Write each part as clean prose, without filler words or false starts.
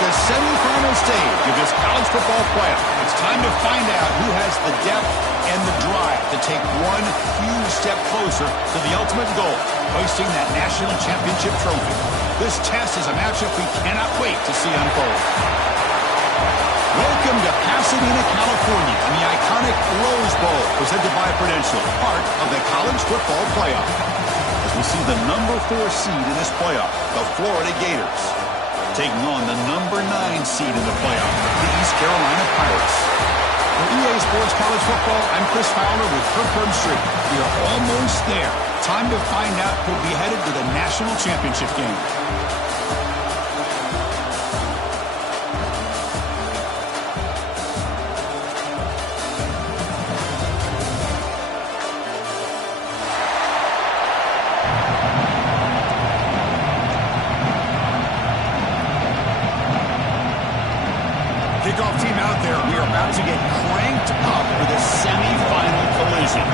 the semifinal stage of this college football playoff. It's time to find out who has the depth and the drive to take one huge step closer to the ultimate goal, hoisting that national championship trophy. This test is a matchup we cannot wait to see unfold. Welcome to Pasadena, California, and the iconic Rose Bowl, presented by Prudential, part of the college football playoff. As we see the number 4 seed in this playoff, the Florida Gators, taking on the number 9 seed in the playoff, the East Carolina Pirates. For EA Sports College Football, I'm Chris Fowler with Kirk Herbstreit. We are almost there. Time to find out who'll be headed to the national championship game. Kickoff team out there. We are about to get cranked up for the semifinal collision.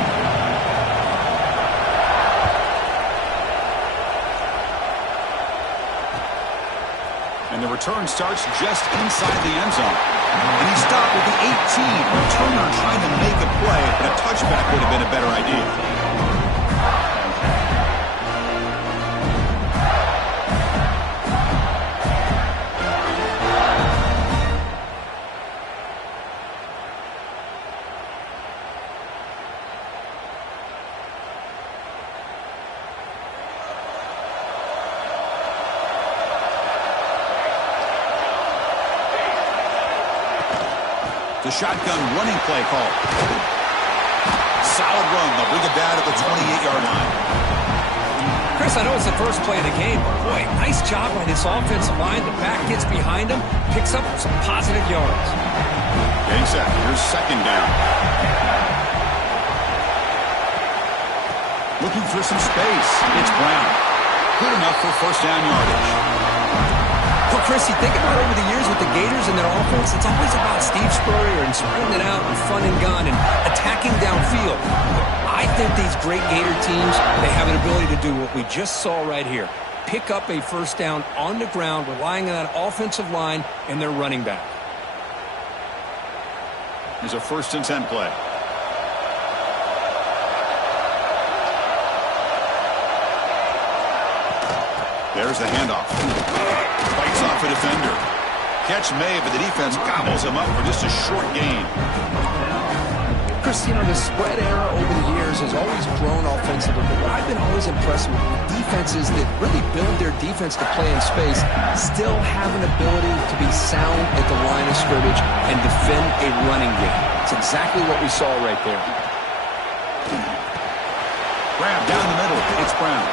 And the return starts just inside the end zone. And he stopped with the 18. Returner trying to make a play, but a touchback would have been a better idea. The shotgun running play call. Solid run. They'll bring it down at the 28-yard line. Chris, I know it's the first play of the game, but boy, nice job by this offensive line. The back gets behind him, picks up some positive yards. Getting set. Here's second down. Looking for some space. It's Brown. Good enough for first down yardage. Well, Chris, you think about over the years with the Gators and their offense, it's always about Steve Spurrier and spreading it out and fun and gun and attacking downfield. I think these great Gator teams, they have an ability to do what we just saw right here. Pick up a first down on the ground, relying on that offensive line and their running back. Here's a 1st and 10 play. There's the handoff. Fights off a defender. Catch made, but the defense gobbles him up for just a short gain. Chris, you know, the spread era over the years has always grown offensively, but what I've been always impressed with defenses that really build their defense to play in space still have an ability to be sound at the line of scrimmage and defend a running game. It's exactly what we saw right there. Grab down the middle. It's Brown.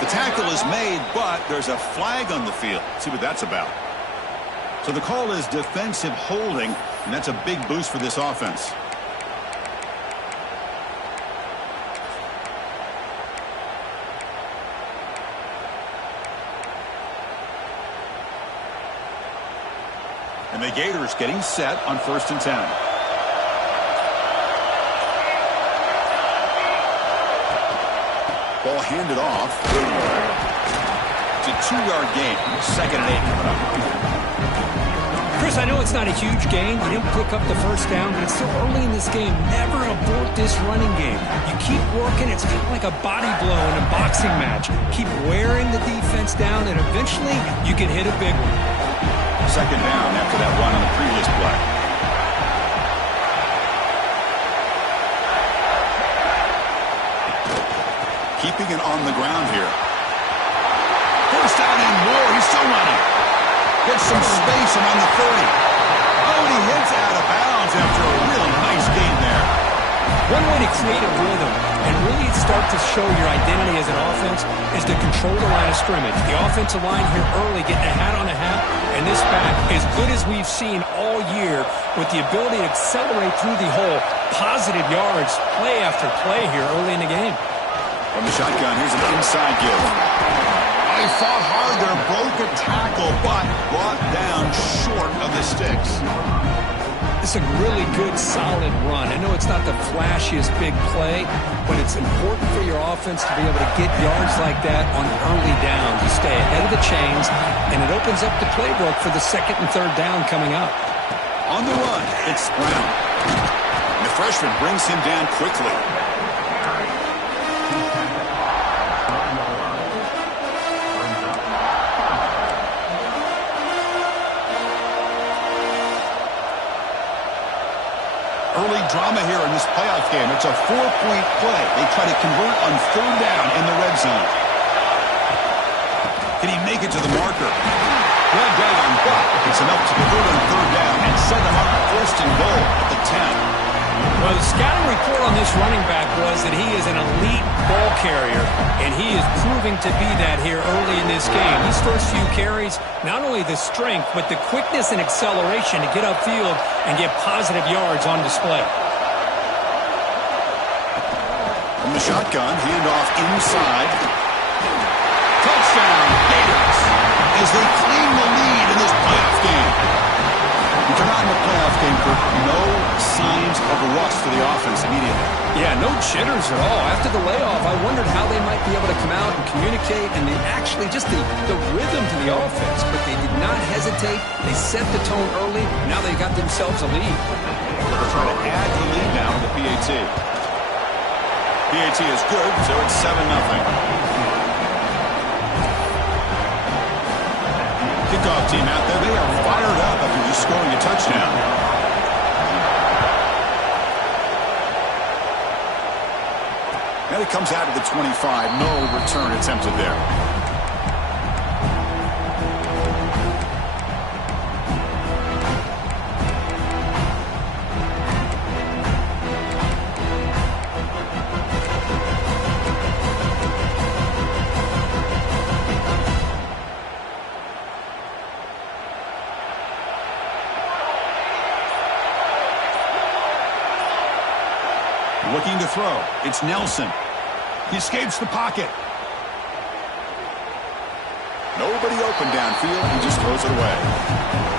The tackle is made, but there's a flag on the field. See what that's about. So the call is defensive holding, and that's a big boost for this offense. And the Gators getting set on 1st and 10. Ball handed off. It's a 2-yard gain. 2nd and 8 coming up. Chris, I know it's not a huge gain. You didn't pick up the first down, but it's still early in this game. Never abort this running game. You keep working. It's kind of like a body blow in a boxing match. Keep wearing the defense down, and eventually you can hit a big one. 2nd down after that run on the previous play. Keeping it on the ground here. First down and more. He's still running. Gets some space around the 30. Oh, and he hits out of bounds after a real nice gain there. One way to create a rhythm and really start to show your identity as an offense is to control the line of scrimmage. The offensive line here early getting a hat on a hat, and this back, as good as we've seen all year, with the ability to accelerate through the hole, positive yards, play after play here early in the game. From the shotgun, here's an inside give. He fought hard there, broke a tackle, but brought down short of the sticks. It's a really good, solid run. I know it's not the flashiest big play, but it's important for your offense to be able to get yards like that on early downs. You stay ahead of the chains, and it opens up the playbook for the second and third down coming up. On the run, it's Brown. And the freshman brings him down quickly. Early drama here in this playoff game. It's a 4-point play. They try to convert on third down in the red zone. Can he make it to the marker? Well down, but it's enough to convert on third down and set them up first and goal at the 10. Well, the scouting report on this running back was that he is an elite ball carrier, and he is proving to be that here early in this game. These first few carries, not only the strength, but the quickness and acceleration to get upfield and get positive yards on display. From the shotgun, handoff inside. Touchdown, Gators, as they claim the lead in this playoff game. If you're not in the playoff game, Kirk, no signs of a rust for the offense immediately. Yeah, no jitters at all. After the layoff, I wondered how they might be able to come out and communicate and actually just the rhythm to the offense. But they did not hesitate. They set the tone early. Now they got themselves a lead. They're trying to add to the lead now to the PAT. PAT is good, so it's 7-0. Kickoff team out there. They are fired up after just scoring a touchdown. And it comes out of the 25. No return attempted there. Looking to throw. It's Nelson. He escapes the pocket. Nobody open downfield. He just throws it away.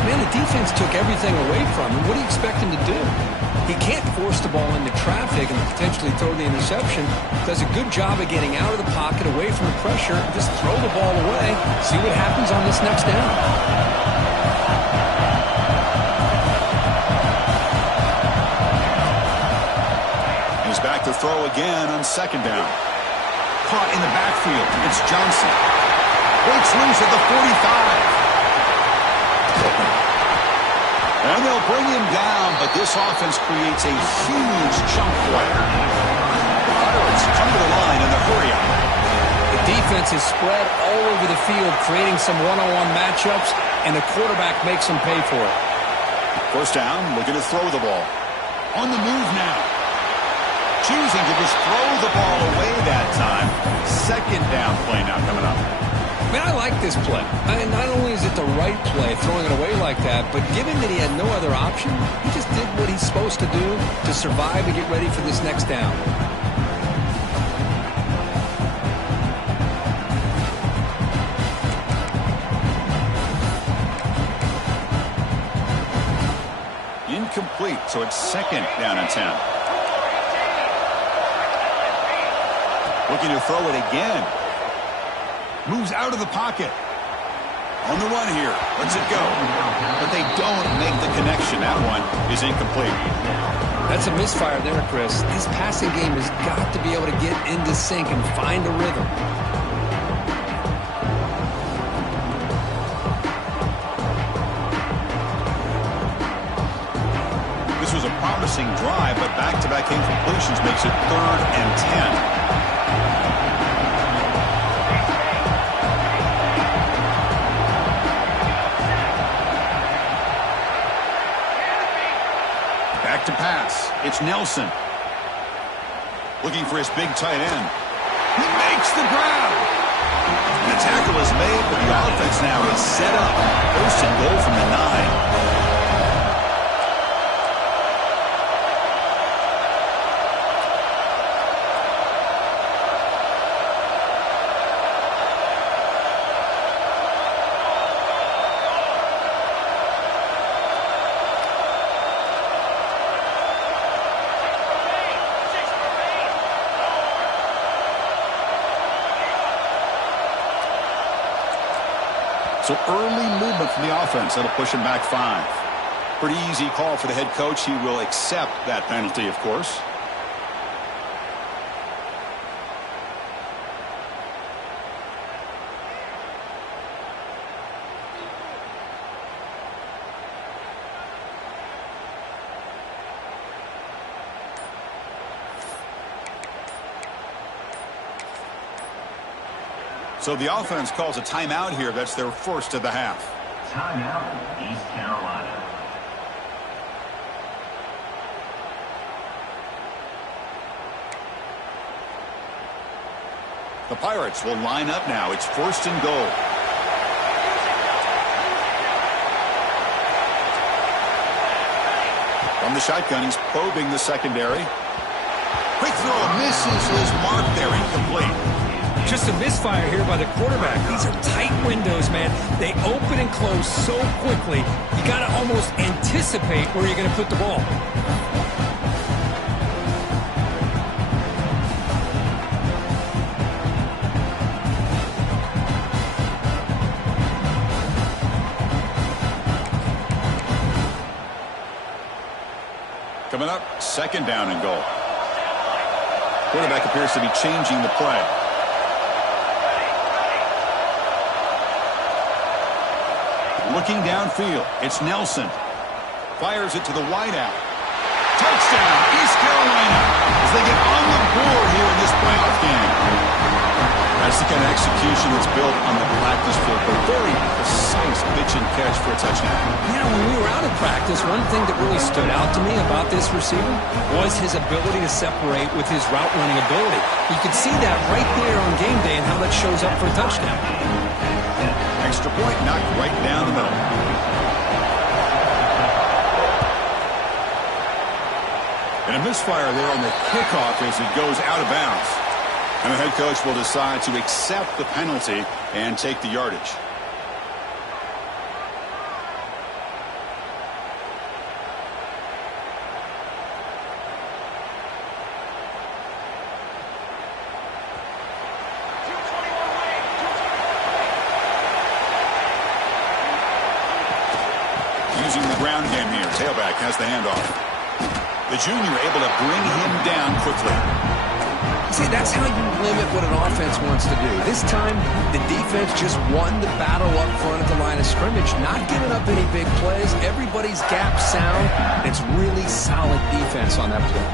Man, the defense took everything away from him. What do you expect him to do? He can't force the ball into traffic and potentially throw the interception. Does a good job of getting out of the pocket, away from the pressure, and just throw the ball away. See what happens on this next down. Back to throw again on second down. Caught in the backfield. It's Johnson. Breaks loose at the 45. And they'll bring him down, but this offense creates a huge chunk play. The Pirates come to the line in the hurry-up. The defense is spread all over the field, creating some one-on-one matchups, and the quarterback makes them pay for it. First down, looking to throw the ball. On the move now. Choosing to just throw the ball away that time. Second down play now coming up. Man, I like this play. Not only is it the right play, throwing it away like that, but given that he had no other option, he just did what he's supposed to do to survive and get ready for this next down. Incomplete, so it's second down and 10. Looking to throw it again. Moves out of the pocket. On the run here. Lets it go. But they don't make the connection. That one is incomplete. That's a misfire there, Chris. This passing game has got to be able to get into sync and find a rhythm. This was a promising drive, but back-to-back incompletions makes it 3rd and 10. To pass. It's Nelson. Looking for his big tight end. He makes the grab. The tackle is made, but the offense now is set up. First and goal from the 9. So early movement from the offense. That'll push him back 5. Pretty easy call for the head coach. He will accept that penalty, of course. So the offense calls a timeout here. That's their first of the half. Timeout, East Carolina. The Pirates will line up now. It's 1st and goal. From the shotgun, he's probing the secondary. Quick throw misses his mark there, incomplete. Just a misfire here by the quarterback. These are tight windows, man. They open and close so quickly. You got to almost anticipate where you're going to put the ball. Coming up, 2nd down and goal. Quarterback appears to be changing the play. Looking downfield, it's Nelson. Fires it to the wideout. Touchdown, East Carolina, as they get on the board here in this playoff game. That's the kind of execution that's built on the practice field. A very precise pitch and catch for a touchdown. Yeah, when we were out of practice, one thing that really stood out to me about this receiver was his ability to separate with his route running ability. You could see that right there on game day and how that shows up for a touchdown. Extra point knocked right down the middle. And a misfire there on the kickoff as it goes out of bounds. And the head coach will decide to accept the penalty and take the yardage. Using the ground game here. Tailback has the handoff. The junior able to bring him down quickly. See, that's how you limit what an offense wants to do. This time, the defense just won the battle up front at the line of scrimmage, not giving up any big plays. Everybody's gap sound. It's really solid defense on that play.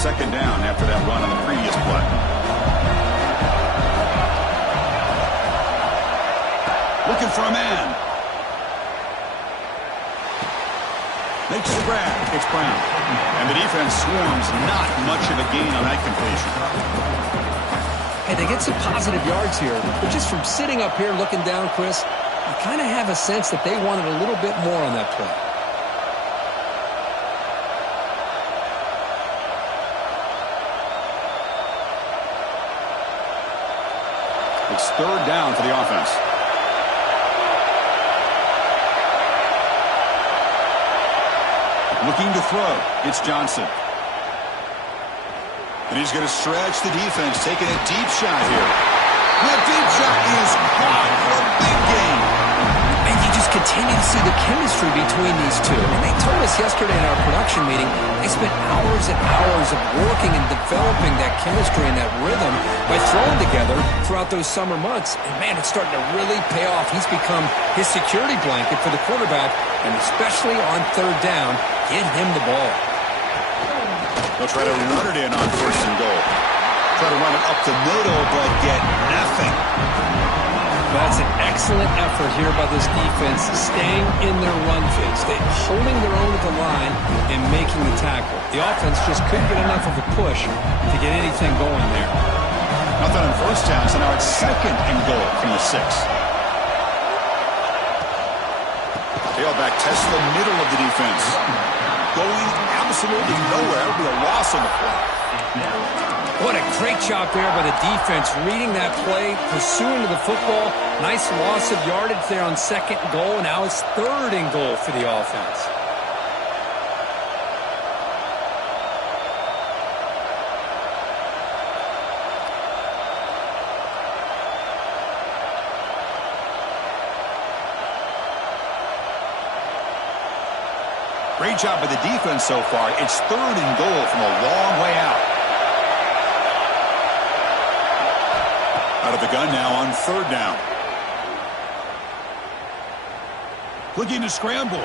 2nd down after that run on the previous play. Looking for a man. Makes the grab. It's Brown. And the defense swarms. Not much of a gain on that completion. Hey, they get some positive yards here. But just from sitting up here looking down, Chris, you kind of have a sense that they wanted a little bit more on that play. It's 3rd down for the offense. Looking to throw. It's Johnson. And he's going to stretch the defense, taking a deep shot here. The deep shot is caught for a big gain. And you just continue to see the chemistry between these two. And they told us yesterday in our production meeting, they spent hours and hours of working and developing that chemistry and that rhythm by throwing together throughout those summer months. And, man, it's starting to really pay off. He's become his security blanket for the quarterback, and especially on 3rd down, get him the ball. They'll try to run it in on 1st and goal. Try to run it up the middle, but get nothing. That's an excellent effort here by this defense, staying in their run phase. They're holding their own at the line and making the tackle. The offense just couldn't get enough of a push to get anything going there. Nothing on 1st down, so now it's 2nd and goal from the 6. Tailback tests the middle of the defense. Going absolutely nowhere. It'll be a loss on the play. What a great job there by the defense, reading that play, pursuing to the football. Nice loss of yardage there on 2nd and goal. Now it's 3rd and goal for the offense. Great job by the defense so far. It's 3rd and goal from a long way out. Out of the gun now on 3rd down. Looking to scramble.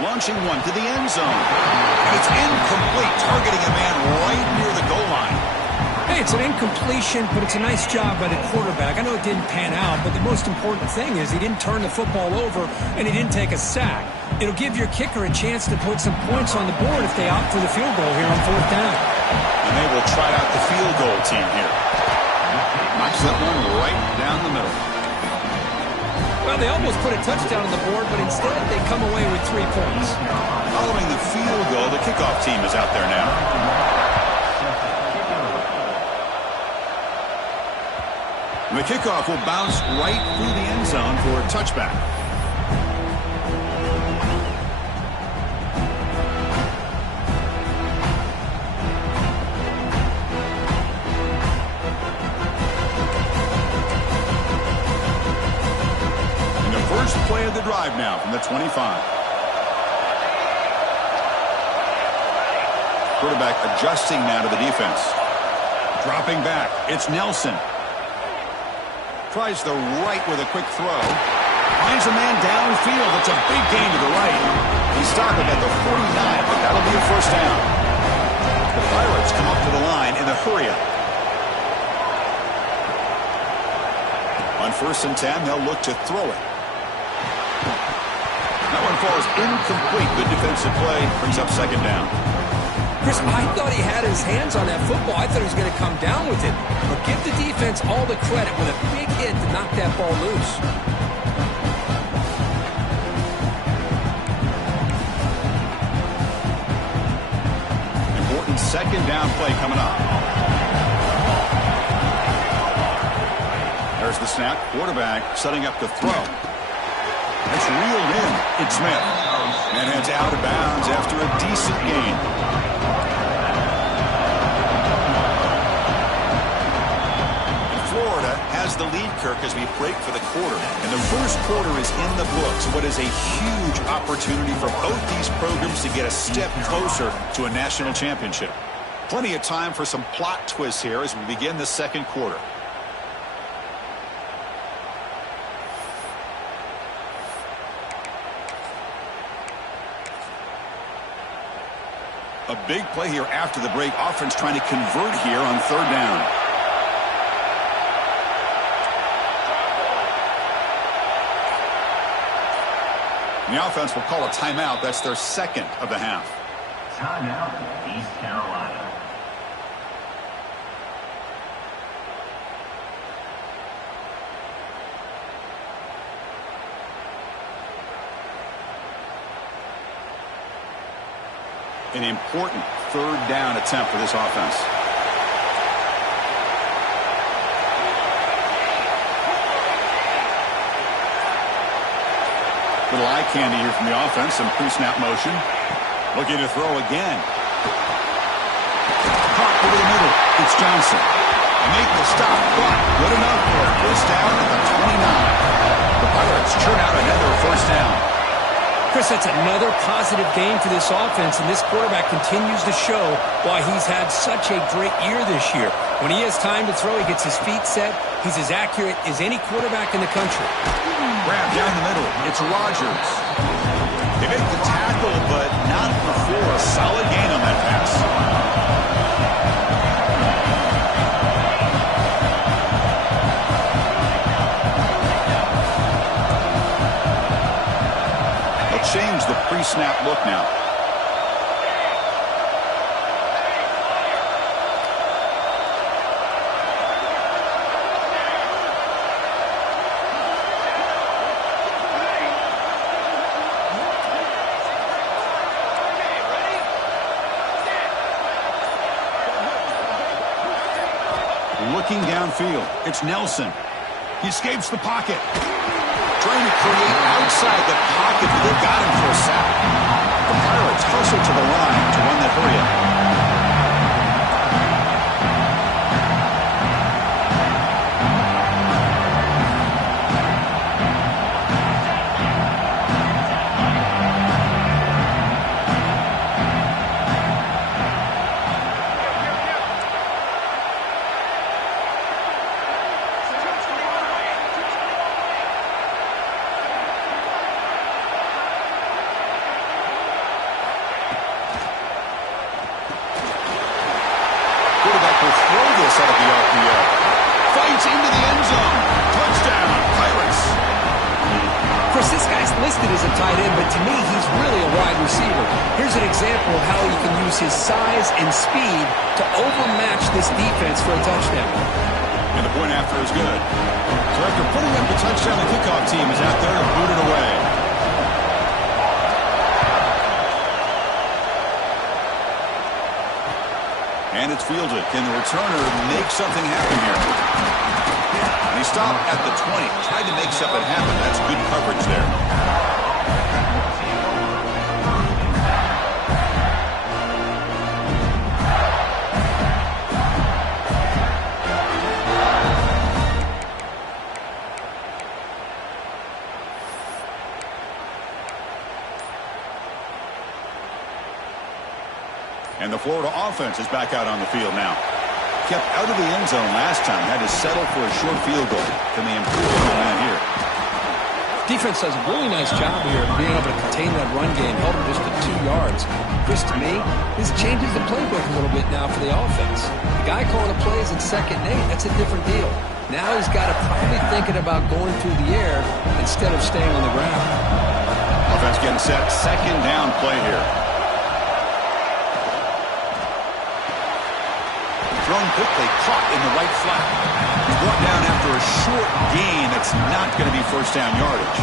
Launching one to the end zone. And it's incomplete, targeting a man right near the goal line. Hey, it's an incompletion, but it's a nice job by the quarterback. I know it didn't pan out, but the most important thing is he didn't turn the football over and he didn't take a sack. It'll give your kicker a chance to put some points on the board if they opt for the field goal here on 4th down. And they will try out the field goal team here. Knocks that one right down the middle. Well, they almost put a touchdown on the board, but instead they come away with 3 points. Following the field goal, the kickoff team is out there now. The kickoff will bounce right through the end zone for a touchback. And the first play of the drive now from the 25. Quarterback adjusting now to the defense. Dropping back, it's Nelson. Tries the right with a quick throw. Finds a man downfield. It's a big gain to the right. He stopped it at the 49, but that'll be a 1st down. The Pirates come up to the line in the hurry-up. On 1st and 10, they'll look to throw it. That one falls incomplete. Good defensive play. Brings up 2nd down. Chris, I thought he had his hands on that football. I thought he was going to come down with it. But give the defense all the credit with a big hit to knock that ball loose. Important 2nd down play coming up. There's the snap. Quarterback setting up the throw. It's reeled in. It's Smith. And heads out of bounds after a decent gain. Has the lead, Kirk, as we break for the quarter. And the first quarter is in the books. What is a huge opportunity for both these programs to get a step closer to a national championship. Plenty of time for some plot twists here as we begin the 2nd quarter. A big play here after the break. Offense trying to convert here on 3rd down. The offense will call a timeout. That's their 2nd of the half. Timeout, East Carolina. An important 3rd down attempt for this offense. Little eye candy here from the offense. Some pre-snap motion. Looking to throw again. Caught over the middle. It's Johnson. Make the stop, but good enough for a 1st down at the 29. The Pirates churn out another 1st down. Chris, that's another positive game for this offense, and this quarterback continues to show why he's had such a great year this year. When he has time to throw, he gets his feet set. He's as accurate as any quarterback in the country. Grab down the middle. It's Rodgers. They make the tackle, but not before a solid gain on that pass. They'll change the pre-snap look now. Looking downfield, it's Nelson. He escapes the pocket. Trying to create outside the pocket, but they've got him for a sack. The Pirates hustle to the line to run that hurry-up. listed as a tight end, but to me, he's really a wide receiver. Here's an example of how he can use his size and speed to overmatch this defense for a touchdown. And the point after is good. So after putting up the touchdown, the kickoff team is out there to boot it away. And it's fielded. Can the returner make something happen here? And he stopped at the 20. Tried to make something happen. That's good coverage there. And the Florida offense is back out on the field now. Kept out of the end zone last time. Had to settle for a short field goal. Can they improve on that here? Defense does a really nice job here of being able to contain that run game. Held him just to 2 yards. Chris, to me, this changes the playbook a little bit now for the offense. The guy calling the plays in 2nd and 8, that's a different deal. Now he's got to probably thinking about going through the air instead of staying on the ground. Offense getting set. 2nd down play here. Thrown quickly, caught in the right flat. He's brought down after a short gain. That's not going to be 1st down yardage.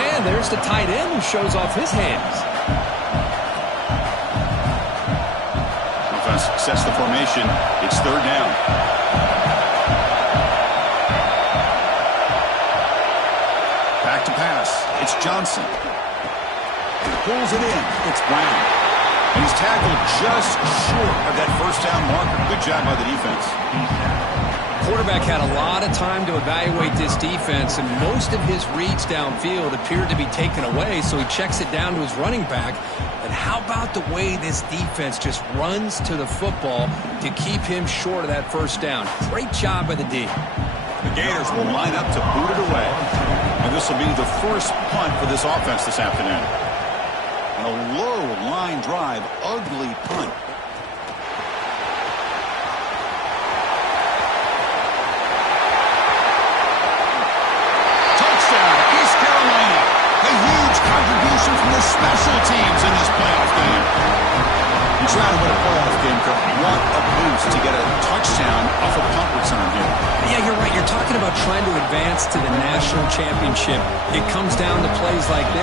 And there's the tight end who shows off his hands. Offense sets the formation. It's 3rd down. Back to pass. It's Johnson. Pulls it in. It's Brown. And he's tackled just short of that 1st down marker. Good job by the defense. Quarterback had a lot of time to evaluate this defense, and most of his reads downfield appeared to be taken away, so he checks it down to his running back. But how about the way this defense just runs to the football to keep him short of that 1st down? Great job by the D. The Gators will line up to boot it away. And this will be the first punt for this offense this afternoon. And a low line drive, ugly punt. Touchdown, East Carolina. A huge contribution from the special teams in this playoff game. You try to win a playoff game, Kirk. Want a boost to get a touchdown off a punt return here. Yeah, you're right. You're talking about trying to advance to the national championship. It comes down to plays like this.